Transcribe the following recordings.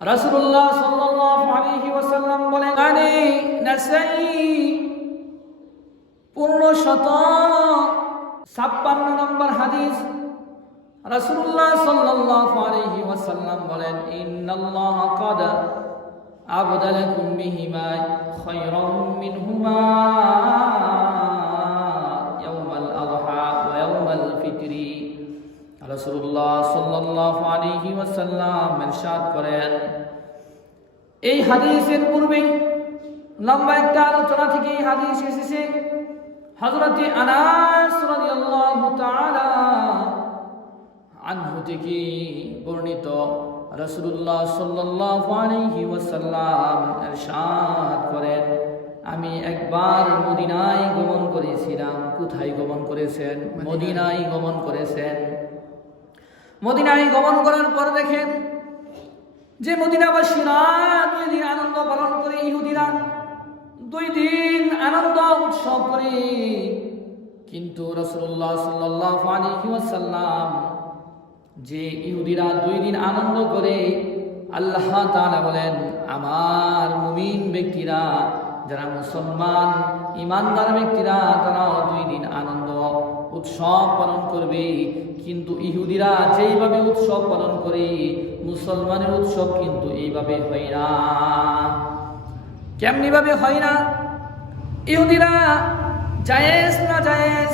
রাসূলুল্লাহ সাল্লাল্লাহু আলাইহি ওয়াসাল্লাম বলেন, আনে নাসাই 1556 নম্বর হাদিস। রাসূলুল্লাহ সাল্লাল্লাহু আলাইহি ওয়াসাল্লাম বলেন, ইন্নাল্লাহা ক্বাদ আবদালাকুম বিহিমা খায়রাম মিনহুমা ইয়াওমাল আযহা ওয়া ইয়াওমাল ফিতরি। রাসূলুল্লাহ সাল্লাল্লাহু আলাইহি ওয়াসাল্লাম ইরশাদ করেন, এই হাদিসের পূর্বে লম্বা একটা আলোচনা থেকে এই হাদিস এসেছে। হযরত আনাস রাদিয়াল্লাহু তাআলা আনহু থেকে বর্ণিত, রাসূলুল্লাহ সাল্লাল্লাহু আলাইহি ওয়াসাল্লাম ইরশাদ করেন, আমি একবার মদিনায় গমন করেছিলাম। কোথায় গমন করেছেন? মদিনায় গমন করেছেন। মদিনায় গমন করার পর দেখেন যে মদিনাবাসীরা 2 দিন আনন্দ পালন করে, ইহুদিরা 2 দিন আনন্দ উৎসব করে। কিন্তু রাসূলুল্লাহ সাল্লাল্লাহু আলাইহি ওয়াসাল্লাম যে ইহুদিরা 2 দিন আনন্দ করে, আল্লাহ তাআলা বলেন, আমার মুমিন ব্যক্তিরা, যারা মুসলমান ইমানদার ব্যক্তিরা, তারাও 2 দিন আনন্দ উৎসব পালন করবে। কিন্তু ইহুদিরা যেইভাবে উৎসব পালন করে, মুসলমানের উৎসব কিন্তু এইভাবে হয় না। কেমনি ভাবে হয় না? ইহুদিরা জায়েজ না জায়েজ,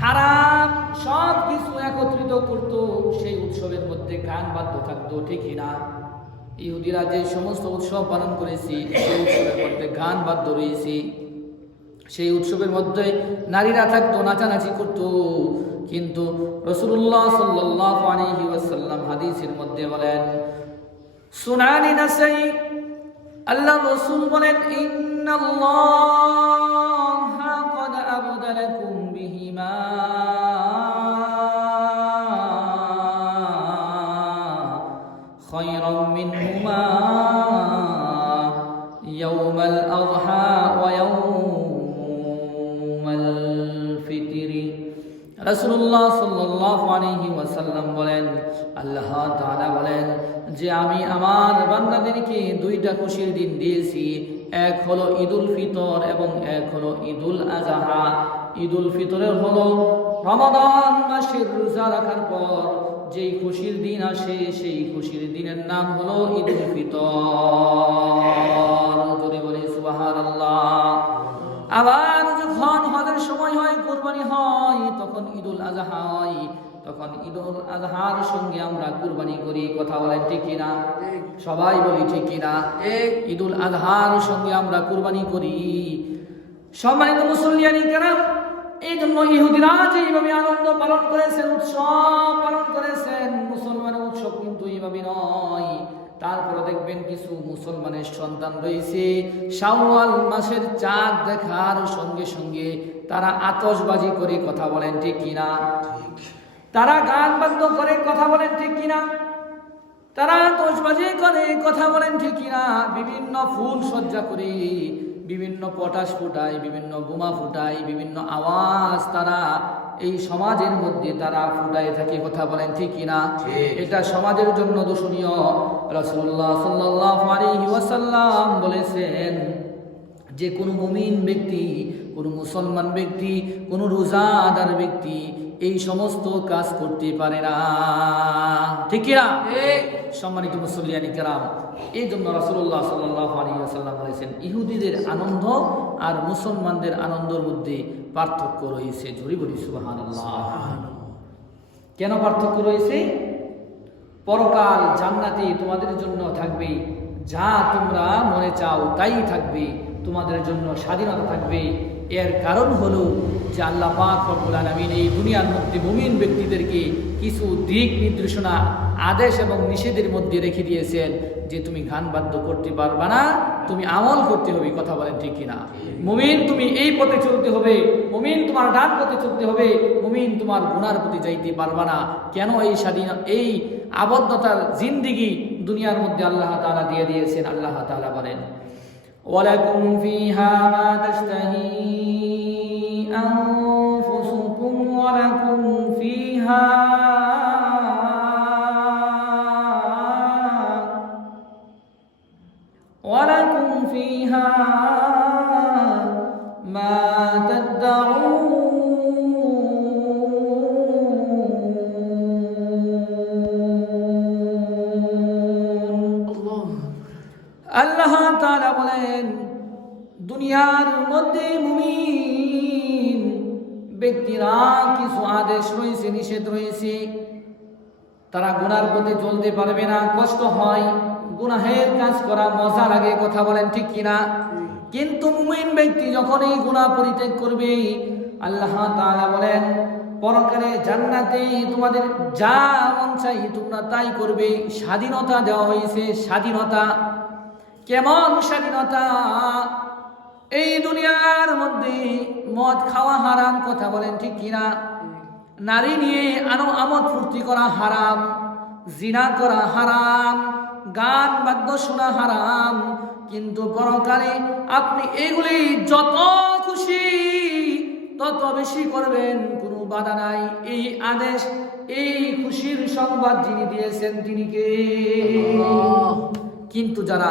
হারাম সব কিছু একত্রিত করত, সেই উৎসবের মধ্যে গান বাদ্য থাকতো, ঠিক না? ইহুদিরা যে সমস্ত উৎসব পালন করেছি, সেই উৎসবের মধ্যে গান বাদ্য রয়েছে, সেই উৎসবের মধ্যে নারীরা থাকতো, নাচানাচি করত। কিন্তু রাসূলুল্লাহ সাল্লাল্লাহু আলাইহি ওয়াসাল্লাম হাদিসের মধ্যে বলেন, সুনানি নাসাই, আল্লাহ রাসূল বলেন, ইন্নাল্লাহা ক্বাদ আবদালাকুম বিহিমা খায়রাম মিনহুমা ইয়াওমাল আযহা ওয়া ইয়াওমাল ফিতরি। রাসূলুল্লাহ সাল্লাল্লাহু আলাইহি ওয়াসাল্লাম বলেন, আল্লাহ তাআলা বলেন যে আমি আমার বান্দাদেরকে 2টা খুশির দিন দিয়েছি। এক হলো ঈদুল ফিতর এবং এক হলো ঈদুল আযহা। ঈদুল ফিতরের হলো রমাদান মাসের রোজা রাখার পর যেই খুশির দিন আসে, সেই খুশির দিনের নাম হলো ঈদুল ফিতর। যদি বলি সুবহানাল্লাহ। আবার যখন হজের সময় হয়, কুরবানি হয়, তখন ঈদুল আযহা হয়। তখন ঈদুল আযহার সঙ্গে আমরা কুরবানি করি। কথা বলেন ঠিক কিনা? সবাই বলি ঠিক কিনা? ঈদুল আযহার সঙ্গে আমরা কুরবানি করি। সম্মানিত মুসল্লিয়ানি কেরাম, এই জন্য ইহুদিরা যেভাবে আনন্দ পালন করেছেন, উৎসব পালন করেছেন, মুসলমানের উৎসব কিন্তু এইভাবে নয়। তারপরে দেখবেন কিছু মুসলমানের সন্তান রয়েছে, শাওয়াল মাসের চাঁদ দেখার সঙ্গে সঙ্গে তারা আতশবাজি করে। কথা বলেন ঠিক কিনা? তারা গান বাদ্য করে। কথা বলেন ঠিক কিনা? তারা আতশবাজি করে। কথা বলেন ঠিক কিনা? বিভিন্ন ফুল সজ্জা করে, বিভিন্ন পটাশ ফুটায়, বিভিন্ন বোমা ফুটায়, বিভিন্ন আওয়াজ তারা এই সমাজের মধ্যে তারা ফুটায় থাকে। কথা বলেন ঠিক কিনা? এটা সমাজের জন্য দূষণীয়। রাসূলুল্লাহ সাল্লাল্লাহু আলাইহি ওয়াসাল্লাম বলেছেন যে কোন মুমিন ব্যক্তি, কোন মুসলমান ব্যক্তি, কোন রোজাদার ব্যক্তি এই সমস্ত কাজ করতে পারে না। ঠিক কিনা? সম্মানিত মুসল্লিয়ানি কেরাম, এই জন্য রাসূলুল্লাহ সাল্লাল্লাহু আলাইহি ওয়াসাল্লাম বলেছেন, ইহুদিদের আনন্দ আর মুসলমানদের আনন্দের মধ্যে পার্থক্য রয়েছে। জোরে বলি সুবহানাল্লাহ। কেন পার্থক্য রয়েছে? পরকাল জান্নাতে তোমাদের জন্য থাকবে, যা তোমরা মনে চাও তাই থাকবে, তোমাদের জন্য স্বাধীনতা থাকবে। এর কারণ হলো যে আল্লাহ পাক রব্বুল আলামিন এই দুনিয়ার মধ্যে মুমিন ব্যক্তিদেরকে কিছু দিক নির্দেশনা, আদেশ এবং নিষেধের মধ্যে রেখে দিয়েছেন যে তুমি গান বাদ্য করতে পারবা না, তুমি আমল করতে হবে। কথা বলেন ঠিক কিনা? মুমিন তুমি এই পথে চলতে হবে, মুমিন তোমার ডান পথে চলতে হবে, মুমিন তোমার গুনার পথে যাইতে পারবা না। কেন? এই স্বাধীন, এই আবদ্ধতার জিন্দেগি দুনিয়ার মধ্যে আল্লাহ তাআলা দিয়ে দিয়েছেন। আল্লাহ তাআলা বলেন, ওয়ালাকুম ফিহা মা তাশতাহি আনফুসুকুম ওয়ালাকুম ফিহা ওয়ালাকুম ফিহা মা তাদউন। আল্লাহ তাআলা বলেন, দুনিয়ার মধ্যে মুমিন ব্যক্তিরা কিছু আদেশ রয়েছে, নিষেধ রয়েছে। তারা গুনার পথে চলতে পারবে না, কষ্ট হয়, গুনাহের কাজ করা মজা লাগে, কথা বলেন ঠিক কিনা? কিন্তু মুমিন ব্যক্তি যখন এই গুনাহ পরিত্যাগ করবে, আল্লাহ তাআলা বলেন পরকালে জান্নাতে তোমাদের যা মন চাই তোমরা তাই করবে। স্বাধীনতা দেওয়া হয়েছে, স্বাধীনতা। কেমন স্বাধীনতা? এই দুনিয়ার মধ্যে মদ খাওয়া হারাম, কথা বলেন ঠিক কিনা? নারী নিয়ে আমোদ ফুর্তি করা হারাম, জিনা করা হারাম, গান বাদ্য শোনা হারাম। কিন্তু পরকালে আপনি এগুলি যত খুশি তত বেশি করবেন, কোনো বাধা নাই। এই আদেশ, এই খুশির সংবাদ যিনি দিয়েছেন তিনি কে? কিন্তু যারা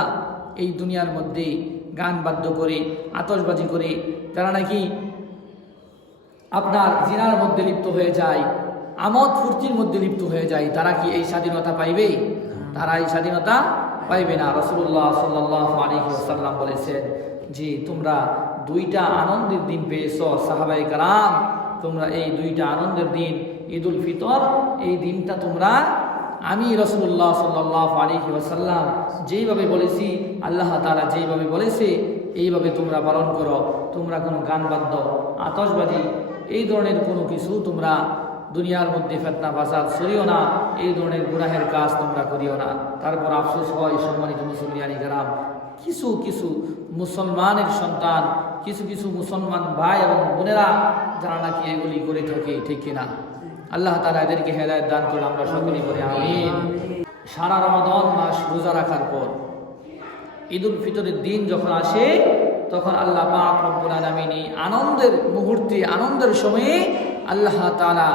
এই দুনিয়ার মধ্যে গান বাদ্য করে, আতশবাজি করে, তারা নাকি আপনার জিনার মধ্যে লিপ্ত হয়ে যায়, আমোদ ফুর্তির মধ্যে লিপ্ত হয়ে যায়, তারা কি এই স্বাধীনতা পাইবে? তারা এই স্বাধীনতা পাইবে না। রাসূলুল্লাহ সাল্লাল্লাহু আলাইহি ওয়াসাল্লাম বলেছেন যে তোমরা দুইটা আনন্দের দিন পেয়েছো সাহাবায়ে কেরাম, তোমরা এই দুইটা আনন্দের দিন, ঈদুল ফিতর, এই দিনটা তোমরা আমি রাসূলুল্লাহ সাল্লাল্লাহু আলাইহি ওয়াসাল্লাম যেইভাবে বলেছি, আল্লাহ তাআলা যেইভাবে বলেছে এইভাবে তোমরা পালন করো। তোমরা কোনো গান বাদ্য, আতশবাজি, এই ধরনের কোনো কিছু তোমরা দুনিয়ার মধ্যে ফিতনা ফাসাদ ছড়িও না, এই ধরনের গুনাহের কাজ তোমরা করিও না। তারপর আফসোস হয় সম্মানিত মুসলিয়ানি কেরাম, কিছু কিছু মুসলমানের সন্তান, কিছু কিছু মুসলমান ভাই এবং বোনেরা যারা নাকি এগুলি করে থাকে, ঠিক কিনা? আল্লাহ তাআলা এদেরকে হেদায়েত দান করুন, আমরা সকলেই বলি আমিন। সারা রমাদান মাস রোজা রাখার পর ঈদুল ফিতরের দিন যখন আসে, তখন আল্লাহ পাক রব্বুল আলামিন এই আনন্দের মুহূর্তে, আনন্দের সময়ে আল্লাহ তাআলা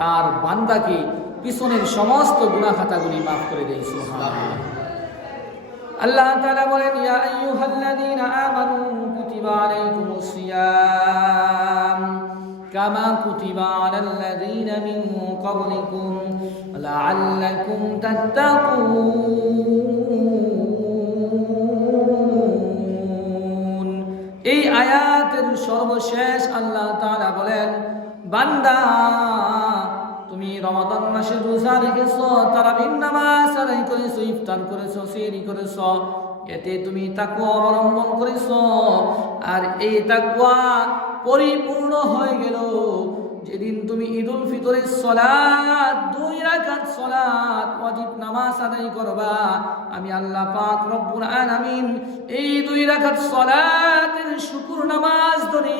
তার বান্দাকে পিছনের সমস্ত গুনাহ খাতাগুলি মাফ করে দেয়। সুবহানাল্লাহ। আল্লাহ তাআলা বলেন, ইয়া আইয়ুহাল্লাযীনা আমানু কুতিবা আলাইকুমুস সিয়াম কামা কুতিবা আলাল্লাযীনা মিন ক্বাবলিকুম লাআল্লাকুম তাত্তাকুন। এই আয়াতের সর্বশেষ আল্লাহ তাআলা বলেন, বান্দা তুমি রমাদান মাসে রোজা রেখেছো, তারাবির নামাজ আদায় করেছো, ইফতার করেছো, সেহরি করেছো, এতে তুমি তাকওয়া অবলম্বন করেছো। আর এই তাকওয়া পরিপূর্ণ হয়ে গেল যেদিন তুমি ঈদুল ফিতরের সালাত, 2 রাকাত সালাত ওয়াজিব নামাজ আদায় করবা। আমি আল্লাহ পাক রব্বুল আলামিন এই 2 রাকাত সালাতের শুকর নামাজ ধরে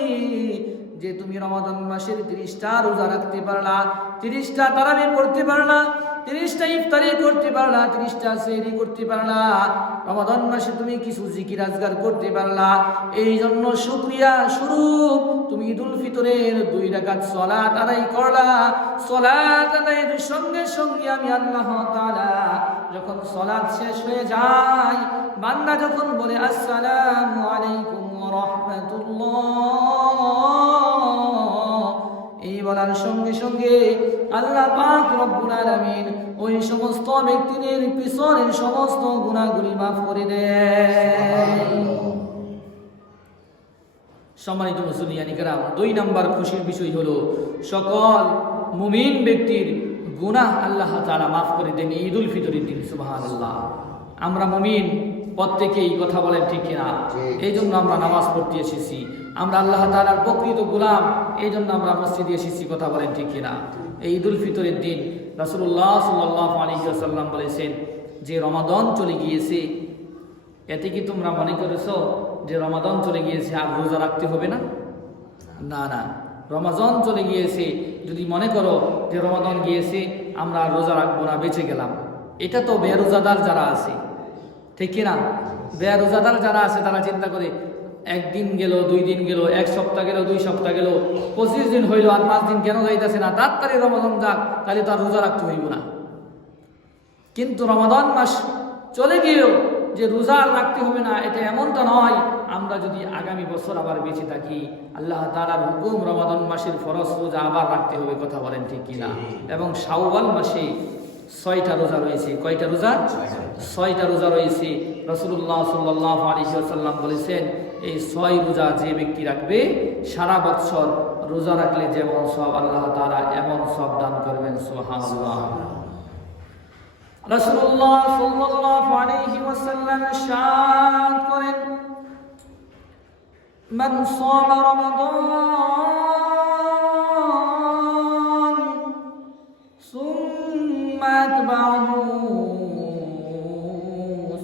যে তুমি রমাদান মাসের 30টা রোজা রাখতে পারলা, 30টা তারাবি পড়তে পারলা, 30টা ইফতারি করতে পারলা, 30টা সেহরি করতে পারলা, রমাদান মাসে তুমি কিছু জিকির আজকার করতে পারলা, এই জন্য শুকরিয়া স্বরূপ তুমি ঈদুল ফিতরের 2 রাকাত সালাত আদায় করলা। সালাত আদায়ের সঙ্গে সঙ্গে আমি আল্লাহ তাআলা যখন সালাত শেষ হয়ে যায়, বান্দা যখন বলে আসসালামু আলাইকুম ওয়া রাহমাতুল্লাহ, এই বলার সঙ্গে সঙ্গে আল্লাহ পাক রব্বুল আলামিন ওই সমস্ত ব্যক্তিদের পিছনের সমস্ত গুনাহগুলি মাফ করে দেয়। সম্মানিত মুসলিয়ানি কেরাম, 2 নাম্বার খুশির বিষয় হলো সকল মুমিন ব্যক্তির গুনাহ আল্লাহ তাআলা মাফ করে দেন ঈদুল ফিতরের দিন। সুবহানাল্লাহ। আমরা মুমিন প্রত্যেকেই, কথা বলেন ঠিক কিনা? এই জন্য আমরা নামাজ পড়তে এসেছি, আমরা আল্লাহ তাআলার প্রকৃত গোলাম, এই জন্য আমরা মসজিদে এসেছি, কথা বলেন ঠিক কিনা? এই ঈদুল ফিতরের দিন রাসূলুল্লাহ সাল্লাল্লাহু আলাইহি ওয়াসাল্লাম বলেছেন যে রমাদান চলে গিয়েছে, এতে কি তোমরা মনে করেছো যে রমাদান চলে গিয়েছে আর রোজা রাখতে হবে না? না না, রমাদান চলে গিয়েছে যদি মনে করো যে রমাদান গিয়েছে আমরা রোজা রাখবো না, বেঁচে গেলাম, এটা তো বেরোজাদার যারা আছে, ঠিক কিনা? বেরোজাদার যারা আছে তারা চিন্তা করে 1 দিন গেল, 2 দিন গেল, 1 সপ্তাহ গেল, 2 সপ্তাহ গেল, 25 দিন হইল, আর 5 দিন কেন যাইতেছে না, তাড়াতাড়ি রমাদান যাক, তাহলে তো আর রোজা রাখতে হইব না। কিন্তু রমাদান মাস চলে গিয়েও যে রোজা রাখতে হবে না, এটা এমনটা নয়। আমরা যদি আগামী বছর আবার বেঁচে থাকি, আল্লাহ তাআলার হুকুম রমাদান মাসের ফরজ রোজা আবার রাখতে হবে, কথা বলেন ঠিক কিনা? এবং শাওয়াল মাসে 6টা রোজা রয়েছে। কয়টা রোজা? 6টা রোজা রয়েছে। রাসূলুল্লাহ সাল্লাল্লাহু আলাইহি ওয়াসাল্লাম বলেছেন, এই 6 রোজা যে ব্যক্তি রাখবে, সারা বছর রোজা রাখলে যেমন সব, আল্লাহ তাআলা এমন সব দান করবেন। সুবহানাল্লাহ। রাসূলুল্লাহ সাল্লাল্লাহু আলাইহি ওয়াসাল্লাম ইরশাদ করেন, মান সামা রমাদান সুম্মা আতবাহু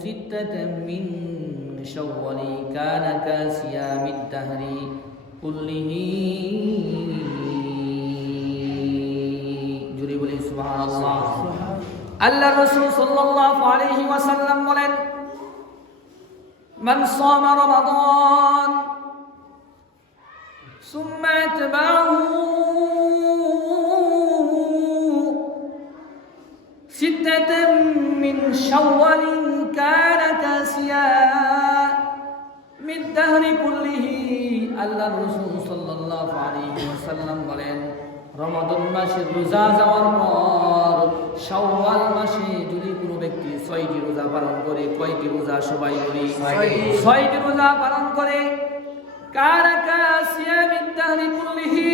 সিত্তাতাম মিন শাওয়ালি কানা কাসিয়ামিদ দাহরি কুল্লিহি। জুরি বলি সুবহানাল্লাহ। আল্লাহ রাসূল সাল্লাল্লাহু আলাইহি ওয়াসাল্লাম বলেন, মান সামা রমাদান সুম্মা আতবাহু সিত্তাতাম মিন শাওয়ালিন কানা কাসিয়ামিদ দাহরি কুল্লিহি। আল্লাহ রাসূল সাল্লাল্লাহু আলাইহি ওয়াসাল্লাম বলেন, রমাদান মাসের রোজা যাওয়ার পর শাওয়াল মাসে যদি কোনো ব্যক্তি 6টি রোজা পালন করে, কয়টি রোজা? সবাই বলি 6টি রোজা পালন করে, কানা কাসিয়ামিদ দাহরি কুল্লিহি,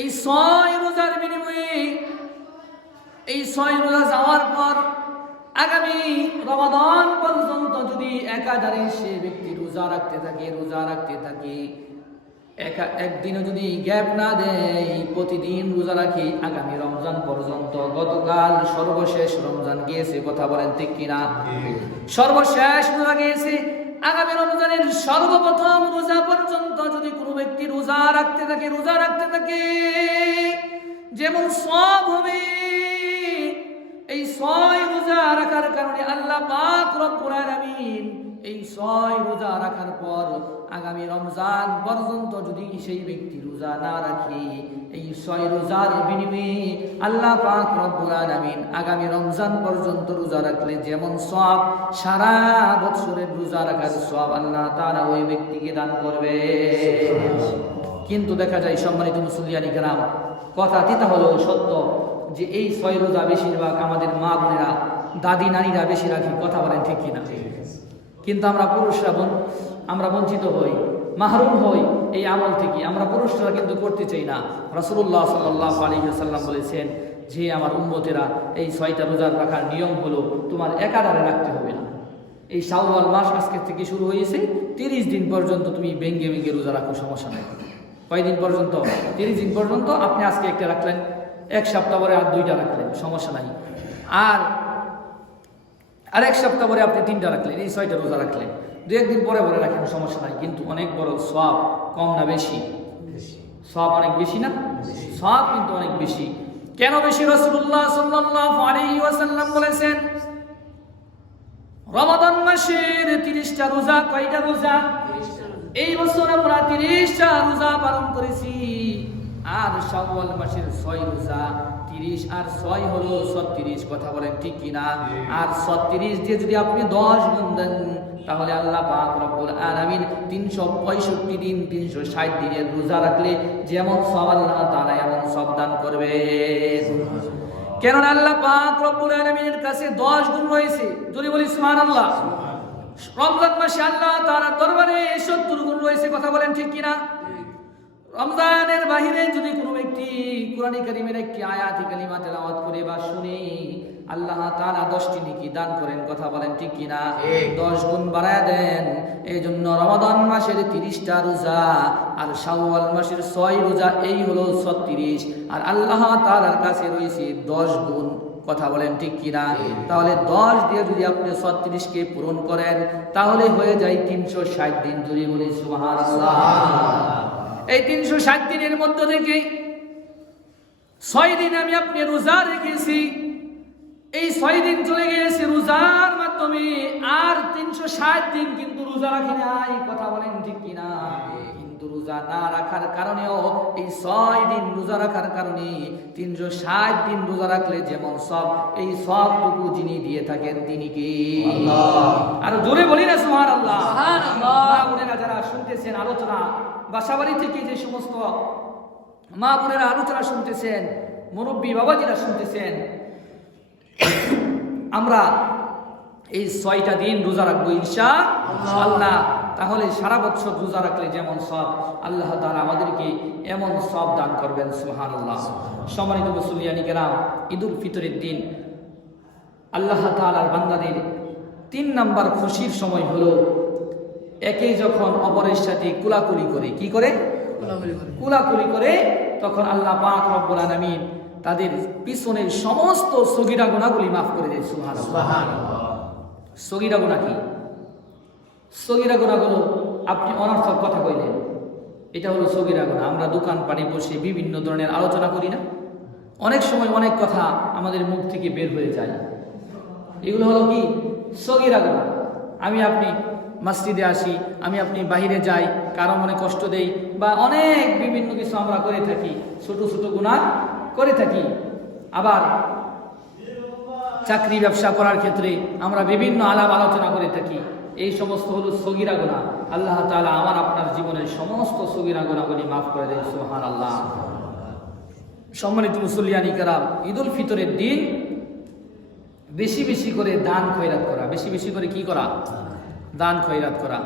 এই 6 রোজার বিনিময়ে, এই 6 রোজা যাওয়ার পর আগামী রমাদান পর্যন্ত যদি একাধারে সে ব্যক্তি রোজা রাখতে থাকে, একদিনও যদি গ্যাপ না দেয়, প্রতিদিন রোজা রাখি আগামী রমজান পর্যন্ত। গতকাল সর্বশেষ রমজান গিয়েছে, কথা বলেন ঠিক কিনা? সর্বশেষ রোজা গিয়েছে, আগামী রমজানের সর্বপ্রথম রোজা পর্যন্ত যদি কোনো ব্যক্তি রোজা রাখতে থাকে, যেমন সব হবে। এই 6 রোজা রাখার কারণে আল্লাহ পাক রব্বুল আলামিন এই 6 রোজা রাখার পর আগামী রমজান পর্যন্ত যদি সেই ব্যক্তি রোজা না রাখে, এই 6 রোজার বিনিময়ে আল্লাহ পাক রব্বুল আলামিন আগামী রমজান পর্যন্ত রোজা রাখলে যেমন সওয়াব, সারা বছরের রোজা রাখার সওয়াব আল্লাহ তাআলা ওই ব্যক্তিকে দান করবে। কিন্তু দেখা যায় সম্মানিত মুসল্লিয়ানি কেরাম, কথা তিতা হলেও সত্য যে এই 6 রোজা বেশিরভাগ আমাদের মা বোনেরা, দাদি নারীরা বেশি রাখি, কথা বলেন ঠিক কিনা? কিন্তু আমরা পুরুষরা আমরা বঞ্চিত হই, মাহরুম হই এই আমল থেকে। আমরা পুরুষরা কিন্তু করতে চাই না। রাসূলুল্লাহ সাল্লাল্লাহু আলাইহি ওয়াসাল্লাম বলেছেন যে আমার উম্মতেরা, এই 6টা রোজা রাখার নিয়ম হলো তোমার একাধারে রাখতে হবে না। এই শাওয়াল মাস আজকে থেকে শুরু হয়েছে, 30 দিন পর্যন্ত তুমি ভেঙ্গে রোজা রাখো, সমস্যা নাই। কয়দিন পর্যন্ত? 30 দিন পর্যন্ত। আপনি আজকে একটা রাখলেন, 1 সপ্তাহ পরে আর 2টা রাখলেন, সমস্যা নাই। আর 1 সপ্তাহ পরে আপনি 3টা রাখলেন, এই 6টা রোজা রাখলেন। 2-1 দিন পরে রাখেন, সমস্যা নাই। কিন্তু অনেক বড় সওয়াব, কম না বেশি? সওয়াব অনেক বেশি না? সওয়াব কিন্তু অনেক বেশি। কেন বেশি? রাসূলুল্লাহ সাল্লাল্লাহু আলাইহি ওয়াসাল্লাম বলেছেন, রমাদান মাসের 30টা রোজা। কয়টা রোজা? এই বছর আমরা 30টা রোজা পালন করেছি। আর শাওয়াল মাসের 6 রোজা, 30 আর 6 হলো 36, কথা বলেন ঠিক কিনা? আর 36 দিয়ে যদি আপনি 10 গুণ দেন, তাহলে আল্লাহ পাক রব্বুল আলামিন 365 দিন, 360 দিনের রোজা রাখলে যেমন সওয়াব আল্লাহ তাআলা এমন সওয়াব দান করবে। কেননা আল্লাহ পাক রব্বুল আলামিনের কাছে 10 গুণ রয়েছে। যদি বলি সুবহানাল্লাহ। রমজান মাসে আল্লাহ তাআলার দরবারে 70 গুণ রয়েছে, কথা বলেন ঠিক কিনা? রমজানের বাহিরে যদি কোনো ব্যক্তি কোরআন কারীমের একটি আয়াত কালিমা তেলাওয়াত করে বা শুনে, আল্লাহ তাআলা 10টি নেকি দান করেন, কথা বলেন ঠিক কিনা? 10 গুণ বাড়ায়া দেন। এই জন্য রমাদান মাসের 30টা রোজা আর শাওয়াল মাসের 6 রোজা, এই হলো 36। আর আল্লাহ তাআলার কাছে রয়েছে 10 গুণ, কথা বলেন ঠিক কিনা? তাহলে 10 দিয়ে যদি আপনি 36কে পূরণ করেন, তাহলে হয়ে যায় 360 দিন। যদি বলি সুবহানাল্লাহ। এই 360 দিনের মধ্য থেকে 6 দিন আমি আপনি রোজা রেখেছি, এই 6 দিন চলে গিয়েছে রোজার মাধ্যমে, আর 360 দিন কিন্তু রোজা রাখি নাই, কথা বলেন ঠিক কিনা? কিন্তু কিন্তু রোজা না রাখার কারণেও এই 6 দিন রোজা রাখার কারণে 360 দিন রোজা রাখলে যেমন সব, এই সবটুকু যিনি দিয়ে থাকেন তিনি কে? আর জোরে বলি না সুবহানাল্লাহ। মা বোনেরা যারা শুনতেছেন আলোচনা, বাসাবাড়ি থেকে যে সমস্ত মা বোনেরা আলোচনা শুনতেছেন, মুরব্বী বাবাজিরা শুনতেছেন, আমরা এই 6টা দিন রোজা রাখবো ইনশাআল্লাহ। তাহলে সারা বছর রোজা রাখলে যেমন সব, আল্লাহ তাআলা আমাদেরকে এমন সব দান করবেন সুবহানাল্লাহ। সম্মানিত মুসলিয়ানি কেরাম, ঈদুল ফিতরের দিন আল্লাহ তাআলার বান্দাদের 3 নাম্বার খুশির সময় হলো একে যখন অপরের সাথে কুলাকুলি করে, কি করে? কুলাকুলি করে, তখন আল্লাহ পাক রব্বুল আলামিন তাদের পিছনের সমস্ত সগীরা গুনাহগুলি মাফ করে দেয় সুবহানাল্লাহ। সগীরা গুনাহ কি? সগীরা গুনাহগুলো আপনি অনর্থক কথা কইলেন, এটা হলো সগীরা গুনাহ। আমরা দোকান পাড়ে বসে বিভিন্ন ধরনের আলোচনা করি না, অনেক সময় অনেক কথা আমাদের মুখ থেকে বের হয়ে যায়, এগুলো হলো কি? সগীরা গুনাহ। আমি আপনি মসজিদে আসি, আমি আপনি বাহিরে যাই, কারো মনে কষ্ট দেই, বা অনেক বিভিন্ন কিছু আমরা করে থাকি, ছোট ছোট গুনাহ করে থাকি। আবার চাকরি ব্যবসা করার ক্ষেত্রে আমরা বিভিন্ন আলাপ আলোচনা করে থাকি, এই সমস্ত হলো সগীরা গুনাহ। আল্লাহ তাআলা আমার আপনার জীবনের সমস্ত সগীরা গুনাহগুলি মাফ করে দেয় সুবহানাল্লাহ। সম্মানিত মুসলিয়ানি কেরাম, ঈদুল ফিতরের দিন বেশি বেশি করে দান খয়রাত করা, বেশি বেশি করে কি করা? দান খয়রাত করা।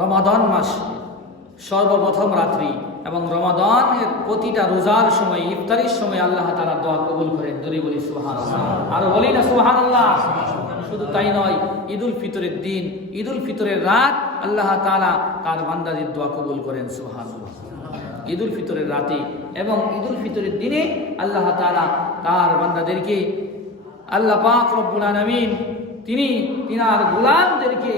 রমাদান মাস সর্বপ্রথম রাত্রি এবং রমাদানের প্রতিটা রোজার সময়, ইফতারির সময় আল্লাহ তাআলা দোয়া কবুল করেন। জোরে বলি সুবহানাল্লাহ। আর বলি না সুবহানাল্লাহ। শুধু তাই নয়, ঈদুল ফিতরের দিন, ঈদুল ফিতরের রাত আল্লাহ তাআলা তার বান্দাদের দোয়া কবুল করেন সুবহানাল্লাহ। ঈদুল ফিতরের রাতে এবং ঈদুল ফিতরের দিনে আল্লাহ তাআলা তার বান্দাদেরকে, আল্লাহ পাক রব্বুল আলামিন তিনি তিনার গোলামদেরকে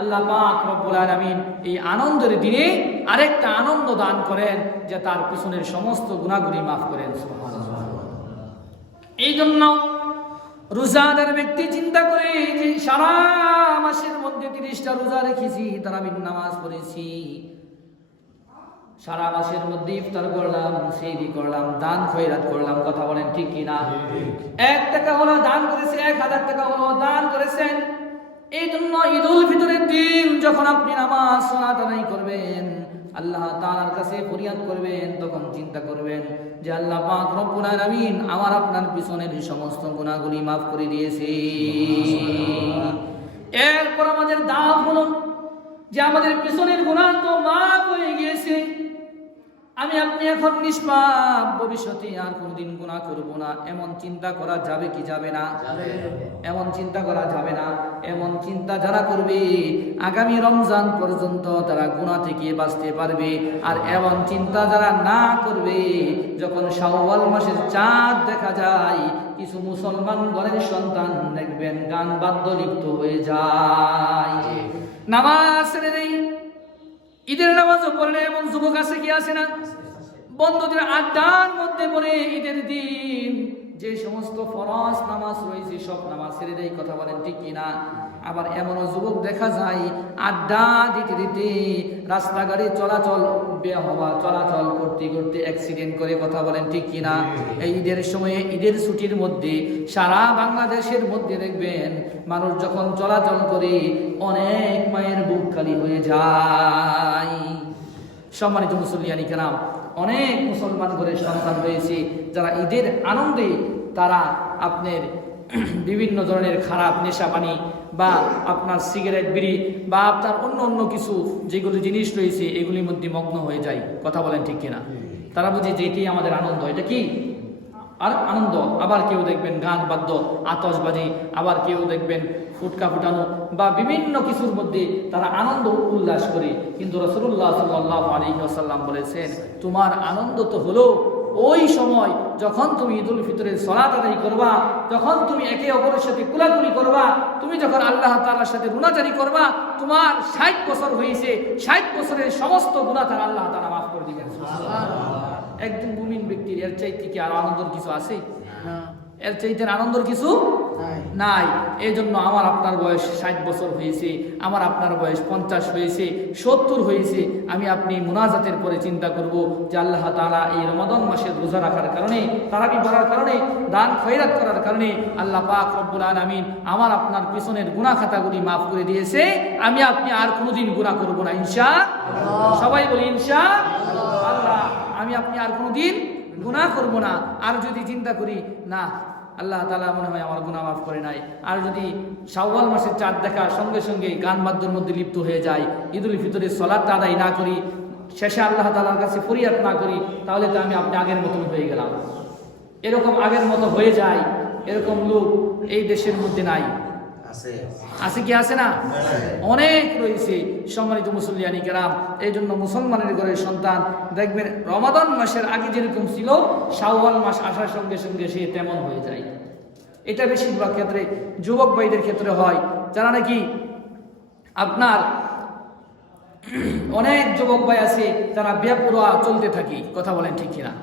আল্লাহ পাক রব্বুল আলামিন এই আনন্দের দিনে আরেকটা আনন্দ দান করেন, যে তার পিছনের সমস্ত গুনাহগুলি মাফ করেন সুবহানাল্লাহ। এই জন্য রোজাদার ব্যক্তি চিন্তা করে যে সারা মাসের মধ্যে 30টা রোজা রেখেছি, তারাবির নামাজ পড়েছি, সারা মাসের মধ্যে ইফতার করলাম, সেহরি করলাম, দান খয়রাত করলাম, কথা বলেন ঠিক কিনা? 1 টাকা হলো দান করেছে, 1000 টাকা হলো দান করেছেন। এই জন্য ঈদুল ফিতরের দিন যখন আপনি নামাজ সালাত আদায় করবেন, আল্লাহ তাআলার কাছে ফরিয়াদ করবেন, তখন চিন্তা করবেন যে আল্লাহ পাক রব্বুল আলামিন আমার আপনার পিছনের সমস্ত গুনাহগুলি মাফ করে দিয়েছে। এরপর আমাদের দাওয়াত হলো যে আমাদের পিছনের গুনাহ তো মাফ হয়ে গিয়েছে, আমি আপনি এখন নিষ্পাপ, ভবিষ্যতে আর কোনদিন গুনাহ করব না, এমন চিন্তা করা যাবে কি যাবে না? এমন চিন্তা করা যাবে না। এমন চিন্তা যারা করবে আগামী রমজান পর্যন্ত তারা গুনাহ থেকে বাঁচতে পারবে। আর এমন চিন্তা যারা না করবে, যখন শাওয়াল মাসের চাঁদ দেখা যায়, কিছু মুসলমান ঘরের সন্তান দেখবেন গান বাদ্য লিপ্ত হয়ে যায়, নামাজ ছেড়ে দেয়, ঈদের নামাজও পড়ে না। এমন যুবক আছে কি আছে না? বন্ধুদের আড্ডার মধ্যে পড়ে ঈদের দিন যে সমস্ত ফরজ নামাজ রয়েছে সব নামাজ ছেড়ে দেয়, কথা বলেন ঠিক কিনা? আবার এমনও যুবক দেখা যায় আড্ডা দিতে দিতে রাস্তাঘাটে চলাচল করতে করতে অ্যাক্সিডেন্ট করে, কথা বলেন ঠিক কিনা? এই ঈদের সময়ে, ঈদের ছুটির মধ্যে সারা বাংলাদেশের মধ্যে দেখবেন মানুষ যখন চলাচল করে অনেক মায়ের বুক খালি হয়ে যায়। সম্মানিত মুসলিয়ানি কেরাম, অনেক মুসলমান ঘরের সন্তান রয়েছে যারা ঈদের আনন্দে তারা আপনার বিভিন্ন ধরনের খারাপ নেশা পানি বা আপনার সিগারেট বিড়ি বা আপনার অন্য অন্য কিছু যেগুলো জিনিস রয়েছে এগুলির মধ্যে মগ্ন হয়ে যায়, কথা বলেন ঠিক কিনা? তারা বুঝে যে এটাই আমাদের আনন্দ, এটা কি আর আনন্দ। আবার কেউ দেখবেন গান বাদ্য, আতশবাজি, আবার কেউ দেখবেন ফুটকা ফুটানো বা বিভিন্ন কিছুর মধ্যে তারা আনন্দ উল্লাস করে। কিন্তু রাসূলুল্লাহ সাল্লাল্লাহু আলাইহি ওয়াসাল্লাম বলেছেন, তোমার আনন্দ তো হলো ওই সময় যখন তুমি ঈদুল ফিতরের সালাত আদায় করবা, যখন তুমি একে অপরের সাথে কুলাকুলি করবা, তুমি যখন আল্লাহ তাআলার সাথে গুনাহগারি করবা, তোমার 60 বছর হয়েছে, 60 বছরের সমস্ত গুনাহ তার আল্লাহ তাআলা মাফ করে দিবেন। সুবহানাল্লাহ। একজন মুমিন ব্যক্তির এর চাইতে কি আর আনন্দের কিছু আছে? এর চাইতে আনন্দের কিছু নাই। এই জন্য আমার আপনার বয়স 60 বছর হয়েছে, আমার আপনার বয়স 50 হয়েছে, 70 হয়েছে, আমি আপনি মুনাজাতের পরে চিন্তা করব যে আল্লাহ তাআলা এই রমাদান মাসের রোজা রাখার কারণে, তারাবি পড়ার কারণে, দান খয়রাত করার কারণে আল্লাহ পাক রব্বুল আলামিন আমার আপনার পিছনের গুনাহ খাতাগুলি মাফ করে দিয়েছে। আমি আপনি আর কোনোদিন গুনাহ করব না ইনশাআল্লাহ। সবাই বলি ইনশাআল্লাহ। আমি আপনি আর কোনোদিন গুনাহ করব না। আর যদি চিন্তা করি না আল্লাহ তাআলা মনে হয় আমার গুনাহ মাফ করে নাই, আর যদি শাওয়াল মাসের চাঁদ দেখার সঙ্গে সঙ্গে গান বাদ্যের মধ্যে লিপ্ত হয়ে যায়, ঈদুল ফিতরের সালাতটা আদায় না করি, শেষে আল্লাহ তাআলার কাছে ফরিয়াদ না করি, তাহলে তো আমি আপনি আগের মতন হয়ে গেলাম। এরকম আগের মতো হয়ে যায়, এরকম লোক এই দেশের মধ্যে নাই। আছে কি আছে না? অনেক রয়েছে। সম্মানিত মুসলিয়ানি কেরাম, এই জন্য মুসলমানের ঘরের সন্তান দেখবেন রমাদান মাসের আগে যেরকম ছিল, শাওয়াল মাস আসার সঙ্গে সঙ্গে সে তেমন হয়ে যায়। এটা বেশিরভাগ ক্ষেত্রে যুবক ভাইদের ক্ষেত্রে হয়, যারা নাকি আপনার অনেক যুবক ভাই আছে যারা বেপরোয়া চলতে থাকি। কথা বলেন ঠিক কিনা?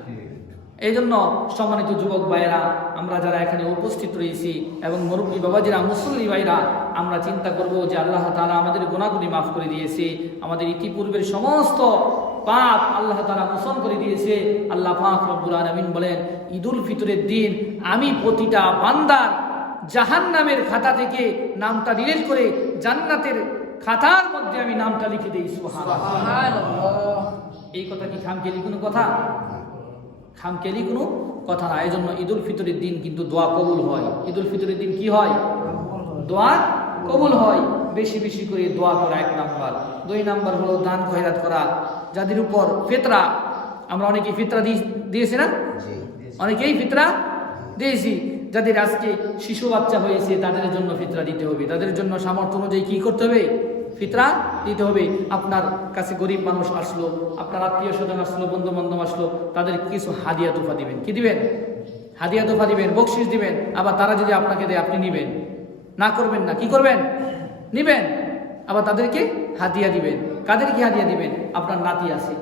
এই জন্য সম্মানিত যুবক ভাইয়েরা, আমরা যারা এখানে উপস্থিত রয়েছি এবং মুরব্বী বাবাজিরা, মুসল্লি ভাইরা, আমরা চিন্তা করব যে আল্লাহ তাআলা আমাদের গুনাহগুলি মাফ করে দিয়েছে, আমাদের ইতিপূর্বের সমস্ত পাপ আল্লাহ তাআলা মোচন করে দিয়েছে। আল্লাহ পাক রব্বুল আলামিন বলেন, ঈদুল ফিতরের দিন আমি প্রতিটা বান্দার জাহান্নামের খাতা থেকে নামটা ডিলিট করে জান্নাতের খাতার মধ্যে আমি নামটা লিখে দিই। সুবহানাল্লাহ। এই কথা কি খামখেয়ালি কোনো কথা? খামখেয়ালি কোনো কথা না। এই জন্য ঈদুল ফিতরের দিন কিন্তু দোয়া কবুল হয়। ঈদুল ফিতরের দিন কি হয়? দোয়া কবুল হয়। বেশি বেশি করে দোয়া করা 1 নাম্বার। 2 নাম্বার হলো দান খয়রাত করা। যাদের উপর ফিতরা, আমরা অনেকেই ফিতরা দিয়েছি না? অনেকেই ফিতরা দিয়েছি। যাদের আজকে শিশু বাচ্চা হয়েছে তাদের জন্য ফিতরা দিতে হবে। তাদের জন্য সামর্থ্য অনুযায়ী কি করতে হবে? ফিতরা দিতে হবে। আপনার কাছে গরিব মানুষ আসলো, আপনার আত্মীয় স্বজন আসলো, বন্ধু বান্ধব আসলো, তাদের কিছু হাদিয়া তোফা দিবেন। কি দিবেন? হাদিয়া তোফা দিবেন, বকশিস দিবেন। আবার তারা যদি আপনাকে দেয় আপনি নিবেন না, করবেন না। কি করবেন? নিবেন। আবার তাদেরকে হাদিয়া দিবেন। কাদেরকে হাদিয়া দিবেন? আপনার নাতি আছে,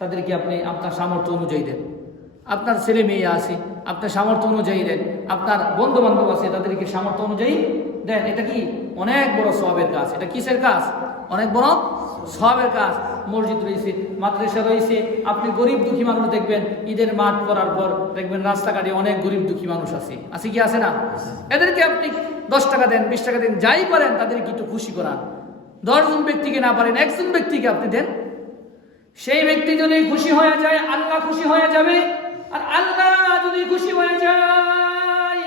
তাদেরকে আপনি আপনার সামর্থ্য অনুযায়ী দেন। আপনার ছেলে মেয়ে আছে, আপনার সামর্থ্য অনুযায়ী দেন। আপনার বন্ধু বান্ধব আছে, তাদেরকে সামর্থ্য অনুযায়ী দেন। এটা কি অনেক বড় সওয়াবের কাজ। এটা কিসের কাজ? অনেক বড় সওয়াবের কাজ। মসজিদ রয়েছে, মাদ্রাসা রয়েছে, আপনি গরিব দুঃখী মানুষ দেখবেন ঈদের মাঠ করার পর দেখবেন রাস্তাঘাটে অনেক গরিব দুঃখী মানুষ আছে। আছে কি আছে না? এদেরকে আপনি 10 টাকা দেন, 20 টাকা দেন, যাই পারেন তাদেরকে একটু খুশি করান। 10 জন ব্যক্তিকে না পারেন, 1 জন ব্যক্তিকে আপনি দেন। সেই ব্যক্তি যদি খুশি হয়ে যায়, আল্লাহ খুশি হয়ে যাবে। আর আল্লাহ যদি খুশি হয়ে যায়,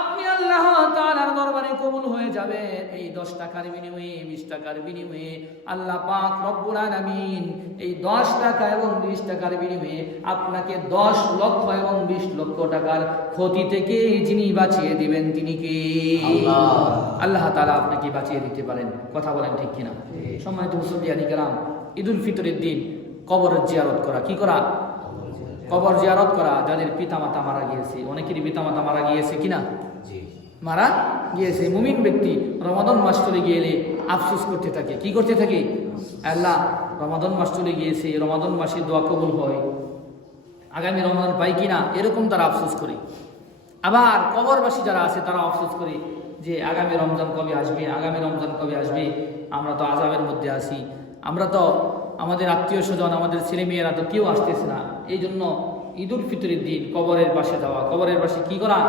আপনি আল্লাহ তাআলার দরবারে কবুল হয়ে যাবে। এই 10 টাকার বিনিময়ে, 20 টাকার বিনিময়ে আল্লাহ পাক রব্বুল আলামিন এই 10 টাকা এবং 20 টাকার বিনিময়ে আপনাকে 10 লক্ষ এবং 20 লক্ষ টাকার ক্ষতি থেকে যিনি বাঁচিয়ে দিবেন তিনি কে? আল্লাহ তাআলা আপনাকে বাঁচিয়ে দিতে পারেন। কথা বলেন ঠিক কিনা? সম্মানিত মুসলিয়ানি কেরাম, ঈদুল ফিতরের দিন কবরের জিয়ারত করা। কি করা? কবর জিয়ারত করা। যাদের পিতামাতা মারা গিয়েছে, অনেকেরই পিতামাতা মারা গিয়েছে কিনা? মারা গিয়েছে। মুমিন ব্যক্তি রমাদান মাস চলে গেলে আফসোস করতে থাকে। কি করতে থাকে? আল্লাহ রমাদান মাস চলে গিয়েছে, রমাদান মাসে দোয়া কবুল হয়, আগামী রমাদান পাই কিনা, এরকম তারা আফসোস করে। আবার কবরবাসী যারা আছে তারা আফসোস করে যে আগামী রমজান কবে আসবে, আগামী রমজান কবে আসবে, আমরা তো আযাবের মধ্যে আছি, আমরা তো আমাদের আত্মীয় স্বজন, আমাদের ছেলে মেয়েরা তো কেউ আসতেছে না। এই জন্য ঈদুল ফিতরের দিন কবরের পাশে যাওয়া, কবরের পাশে কি করা?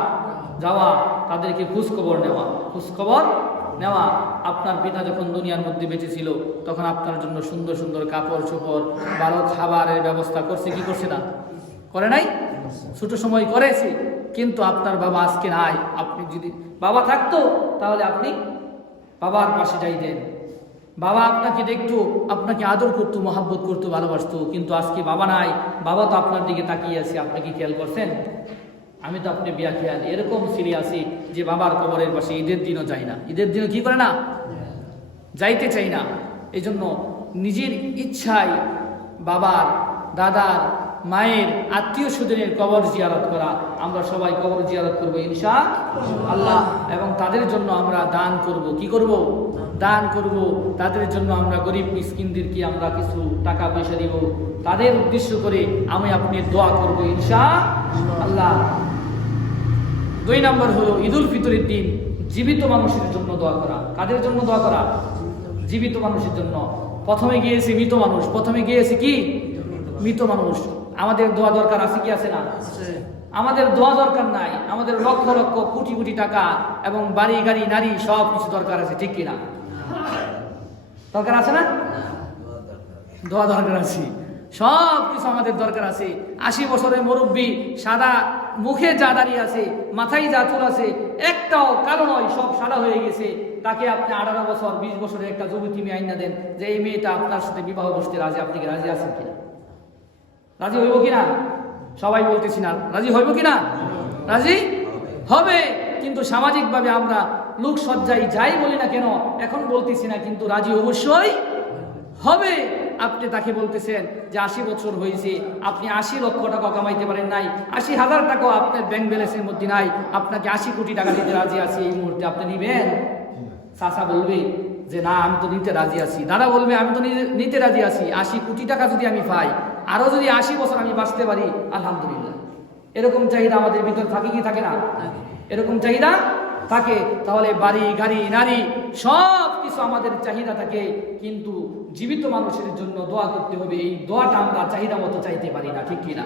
যাওয়া, তাদেরকে খোঁজখবর নেওয়া। খোঁজখবর নেওয়া। আপনার পিতা যখন দুনিয়ার মধ্যে বেঁচে ছিল তখন আপনার জন্য সুন্দর সুন্দর কাপড় চোপড়, ভালো খাবারের ব্যবস্থা করছে কি করছে না? করে নাই? ছোট সময় করেছে। কিন্তু আপনার বাবা আজকে নাই। আপনি যদি বাবা থাকতো তাহলে আপনি বাবার পাশে যাইতেন, বাবা আপনাকে দেখতো, আপনাকে আদর করতো, মহাব্বত করতো, ভালোবাসতো। কিন্তু আজকে বাবা নাই, বাবা তো আপনার দিকে তাকিয়ে আছে। আপনি কি খেয়াল করছেন? আমি তো আপনি বিয়া খেয়াল এরকম ছেলে আছি যে বাবার কবরের পাশে ঈদের দিনও যাই না। ঈদের দিনও কি করে না? যাইতে চাই না। এই জন্য নিজের ইচ্ছায় বাবার, দাদার, মায়ের, আত্মীয় স্বজনের কবর জিয়ারত করা। আমরা সবাই কবর জিয়ারত করবো ইনশাআল্লাহ। এবং তাদের জন্য আমরা দান করব। কি করব? দান করব। তাদের জন্য আমরা গরিব মিসকিনদেরকে আমরা কিছু টাকা পয়সা দিব। তাদের উদ্দেশ্য করে আমি আপনি দোয়া করব ইনশাআল্লাহ। 2 নম্বর হলো ঈদুল ফিতরের দিন জীবিত মানুষের জন্য দোয়া করা। কাদের জন্য দোয়া করা? জীবিত মানুষের জন্য। প্রথমে গিয়েছে মৃত মানুষ, প্রথমে গিয়েছে কি মৃত মানুষ। আমাদের দোয়া দরকার আছে কি আছে না? আমাদের দোয়া দরকার নাই, আমাদের লক্ষ লক্ষ কোটি কোটি টাকা এবং বাড়ি গাড়ি নারী সব কিছু দরকার আছে, ঠিক কিনা? দরকার আছে না? দোয়া দরকার আছে, সব কিছু আমাদের দরকার আছে। 80 বছরের মুরব্বী সাদা মুখে যা দাঁড়িয়ে আছে, মাথায় যা চুল আছে, একটাও কালো নয়, সব সাদা হয়ে গেছে। তাকে আপনি 18 বছর 20 বছরের একটা যুবতী মেয়ে আইনা দেন যে এই মেয়েটা আপনার সাথে বিবাহ বসতে রাজি, আপনি কি রাজি আছেন কিনা? রাজি হইব কিনা? সবাই বলতেছি না, রাজি হইব কিনা? রাজি হবে। কিন্তু সামাজিকভাবে আমরা লোক সজ্জায় যাই বলি না কেন, এখন বলতেছি না, কিন্তু রাজি অবশ্যই হবে। আপনি তাকে বলতেছেন যে 80 বছর হয়েছে, আপনি 80 লক্ষ টাকা কামাইতে পারেন নাই, 80,000 টাকাও আপনার ব্যাংক ব্যালেন্সের মধ্যে নাই, আপনাকে 80 কোটি টাকা দিতে রাজি আছি, এই মুহূর্তে আপনি নিবেন? চাচা বলবে যে না আমি তো নিতে রাজি আছি, দাদা বলবে আমি তো নিতে রাজি আছি, 80 কোটি টাকা যদি আমি পাই, আরো যদি 80 বছর আমি বাঁচতে পারি, আলহামদুলিল্লাহ। এরকম চাহিদা আমাদের ভিতর থাকে কি থাকে না? এরকম চাহিদা থাকে। তাহলে বাড়ি গাড়ি নারী সব কিছু আমাদের চাহিদা থাকে, কিন্তু জীবিত মানুষের জন্য দোয়া করতে হবে। এই দোয়াটা আমরা চাহিদা মতো চাইতে পারি না, ঠিক কিনা?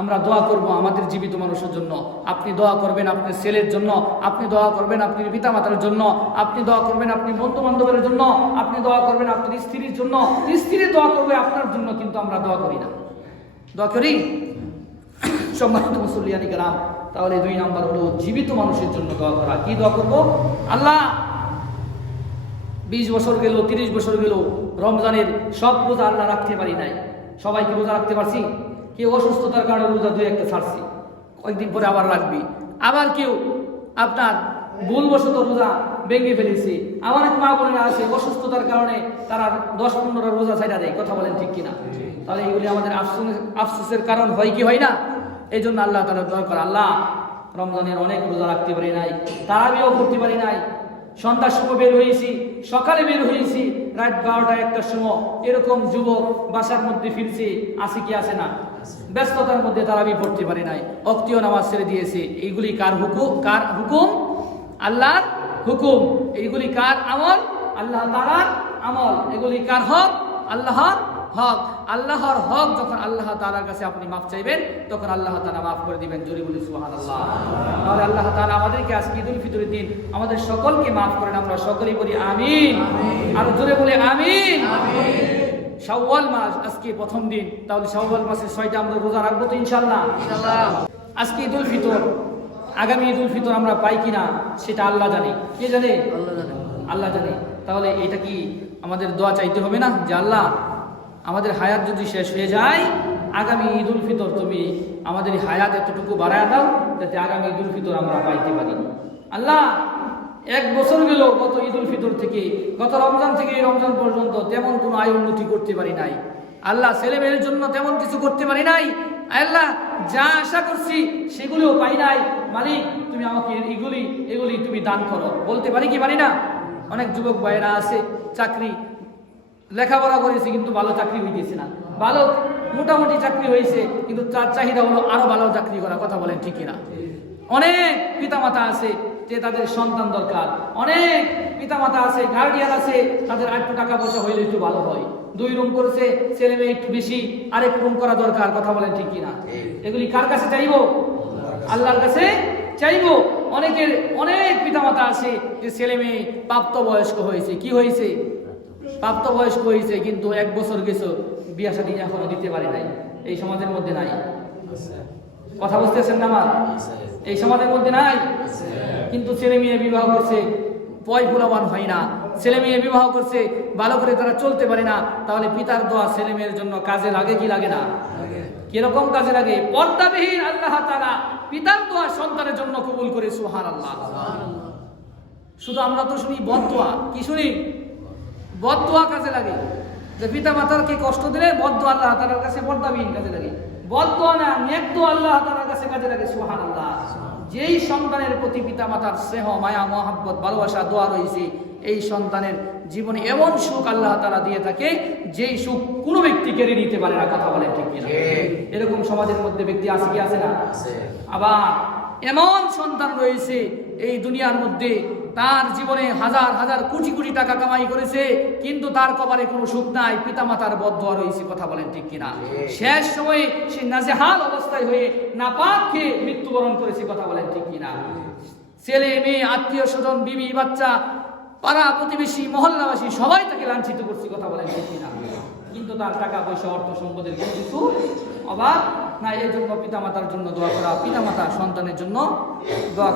আমরা দোয়া করব আমাদের জীবিত মানুষের জন্য, আপনি দোয়া করবেন আপনার ছেলের জন্য, আপনি দোয়া করবেন আপনার পিতামাতার জন্য, আপনি দোয়া করবেন আপনি বন্ধু বান্ধবের জন্য, আপনি দোয়া করবেন আপনার স্ত্রীর জন্য, স্ত্রী দোয়া করবে আপনার জন্য, কিন্তু আমরা দোয়া করি না। দোয়া করি? সম্মানিত মুসল্লিয়ানি কেরাম, তাহলে 2 নাম্বার হলো জীবিত মানুষের জন্য দোয়া করা। কি দোয়া করব? আল্লাহ 20 বছর গেল, 30 বছর গেল, রমজানের সব রোজা আল্লাহ রাখতে পারি নাই। সবাই কি রোজা রাখতে পারছি? কেউ অসুস্থতার কারণে রোজা 2-1টা ছাড়ছি, কয়েকদিন পরে আবার রাখবি। আবার কেউ আপনার ভুলবশত রোজা ভেঙে ফেলেছে। আমার এক মা বোনেরা আছে অসুস্থতার কারণে তারা 10-15 রোজা ছাইড়া দেয়, কথা বলেন ঠিক কিনা? তাহলে এগুলি আমাদের আফসোসের কারণ হয় কি হয় না? এই জন্য আল্লাহ তাআলা দোয়া করে, আল্লাহ রমজানের অনেক রোজা রাখতে পারি নাই, তারাবিও করতে পারি নাই, সন্ধ্যার সময় বের হয়েছি, সকালে বের হয়েছি, রাত 12টা-1টার সময় এরকম যুবক বাসার মধ্যে ফিরছে, আসে কি আসে না? ব্যস্ততার মধ্যে তারাবি পড়তে পারি নাই, অক্তীয় নামাজ ছেড়ে দিয়েছে। এইগুলি কার হুকুম? কার হুকুম? আল্লাহর হুকুম। এইগুলি কার আমল? আল্লাহ তাআলার আমল। এগুলি কার হক? আল্লাহর হক। আল্লাহর হক যখন আল্লাহ তাআলার কাছে আপনি মাফ চাইবেন, তখন আল্লাহ তাআলা মাফ করে দিবেন। জোরে বলি সুবহানাল্লাহ। তাহলে আল্লাহ তাআলা আমাদেরকে আজকে ঈদুল ফিতরের দিন আমাদের সকলকে মাফ করেন, আমরা সকলেই বলি আমিন। আর জোরে বলি আমিন। শাওয়াল মাস আজকে প্রথম দিন, তাহলে শাওয়াল মাসের 6টা আমরা রোজা রাখবো তো ইনশাআল্লাহ। আজকে ঈদুল ফিতর, আগামী ঈদুল ফিতর আমরা পাই কিনা সেটা আল্লাহ জানে। কে জানে? আল্লাহ জানে। তাহলে এটা কি আমাদের দোয়া চাইতে হবে না যে আল্লাহ আমাদের হায়াত যদি শেষ হয়ে যায়, আগামী ঈদুল ফিতর তুমি আমাদের হায়াত এতটুকু বাড়ায় দাও যাতে আগামী ঈদুল ফিতর আমরা পাইতে পারি। আল্লাহ 1 বছর গেল গত ঈদুল ফিতর থেকে, গত রমজান থেকে এই রমজান পর্যন্ত তেমন কোনো আয় উন্নতি করতে পারি নাই। আল্লাহ ছেলে মেয়ের জন্য তেমন কিছু করতে পারি নাই। আল্লাহ যা আশা করছি সেগুলিও পাই নাই। মালিক তুমি আমাকে এগুলি তুমি দান করো। বলতে পারি কি পারি না? অনেক যুবক ভাইয়েরা আছে চাকরি লেখাপড়া করেছে কিন্তু ভালো চাকরি হইতেছে না, ভালো মোটামুটি চাকরি হয়েছে কিন্তু তার চাহিদা হলো আরো ভালো চাকরি করা, কথা বলেন ঠিক কিনা? অনেক পিতামাতা আছে যে তাদের সন্তান দরকার, অনেক পিতামাতা আছে গার্ডিয়ান আছে তাদের একটু টাকা পয়সা হইলে একটু ভালো হয়, 2 রুম করেছে ছেলে মেয়ে একটু বেশি আরেক রুম করা দরকার, কথা বলেন ঠিক কিনা? এগুলি কার কাছে চাইবো? আল্লাহর কাছে চাইবো। অনেক পিতামাতা আছে যে ছেলে মেয়ে প্রাপ্তবয়স্ক হয়েছে, কি হয়েছে? প্রাপ্তবয়স্ক হয়েছে, কিন্তু 1 বছর গেছে বিয়া শাদী এখনো দিতে পারে নাই। এই সমাজের মধ্যে নাই, কথা বুঝতেছেন না আমার? এই সমাজের মধ্যে নাই। কিন্তু ছেলে মেয়ে বিবাহ করছে, পয় ফুলাবান হয় না, ছেলে মেয়ে বিবাহ করছে ভালো করে তারা চলতে পারে না। তাহলে পিতার দোয়া ছেলে মেয়ের জন্য কাজে লাগে কি লাগে না? কিরকম কাজে লাগে? পর্দাবিহীন আল্লাহ তাআলা পিতার দোয়া সন্তানের জন্য কবুল করে, সুবহানাল্লাহ। শুধু আমরা তো শুনি বদদোয়া, কি শুনি? বদদোয়া কাজে লাগে, যে পিতা মাতারকে কষ্ট দিলে বদদোয়া আল্লাহ তাআলার কাছে পর্দাবিহীন কাজে লাগে। বদদোয়া না, নেক দোয়া আল্লাহ তাআলার কাছে কাজে লাগে, সুবহানাল্লাহ। যেই সন্তানের প্রতি পিতা মাতার স্নেহ মায়া মহব্বত ভালোবাসা দোয়া রয়েছে, এই সন্তানের জীবনে এমন সুখ আল্লাহ তাআলা দিয়ে থাকে যেই সুখ কোনো ব্যক্তি কেড়ে নিতে পারে না, কথা বলেন ঠিক কিনা? এরকম সমাজের মধ্যে ব্যক্তি আছে কি আছে না? আবার এমন সন্তান রয়েছে এই দুনিয়ার মধ্যে, তার জীবনে হাজার হাজার কোটি কোটি টাকা কামাই করেছে, কিন্তু তার কপালে কোনো সুখ নাই, পিতামাতার বদদোয়া রয়েছে। কথা বলেন ঠিক কিনা? শেষ সময়ে সে নাজেহাল অবস্থায় হয়ে নাপাক খেয়ে মৃত্যুবরণ করেছে। কথা বলেন ঠিক কিনা? ছেলে মেয়ে আত্মীয় স্বজন বিবি বাচ্চা পাড়া প্রতিবেশী মহল্লাবাসী সবাই তাকে লাঞ্ছিত করছে। কথা বলেন ঠিক কিনা? কিন্তু তার টাকা পয়সা অর্থ সম্পদের কোনো কিছু অভাব না। এই জন্য পিতামাতার জন্য দোয়া করা, পিতামাতা সন্তানের জন্য দোয়া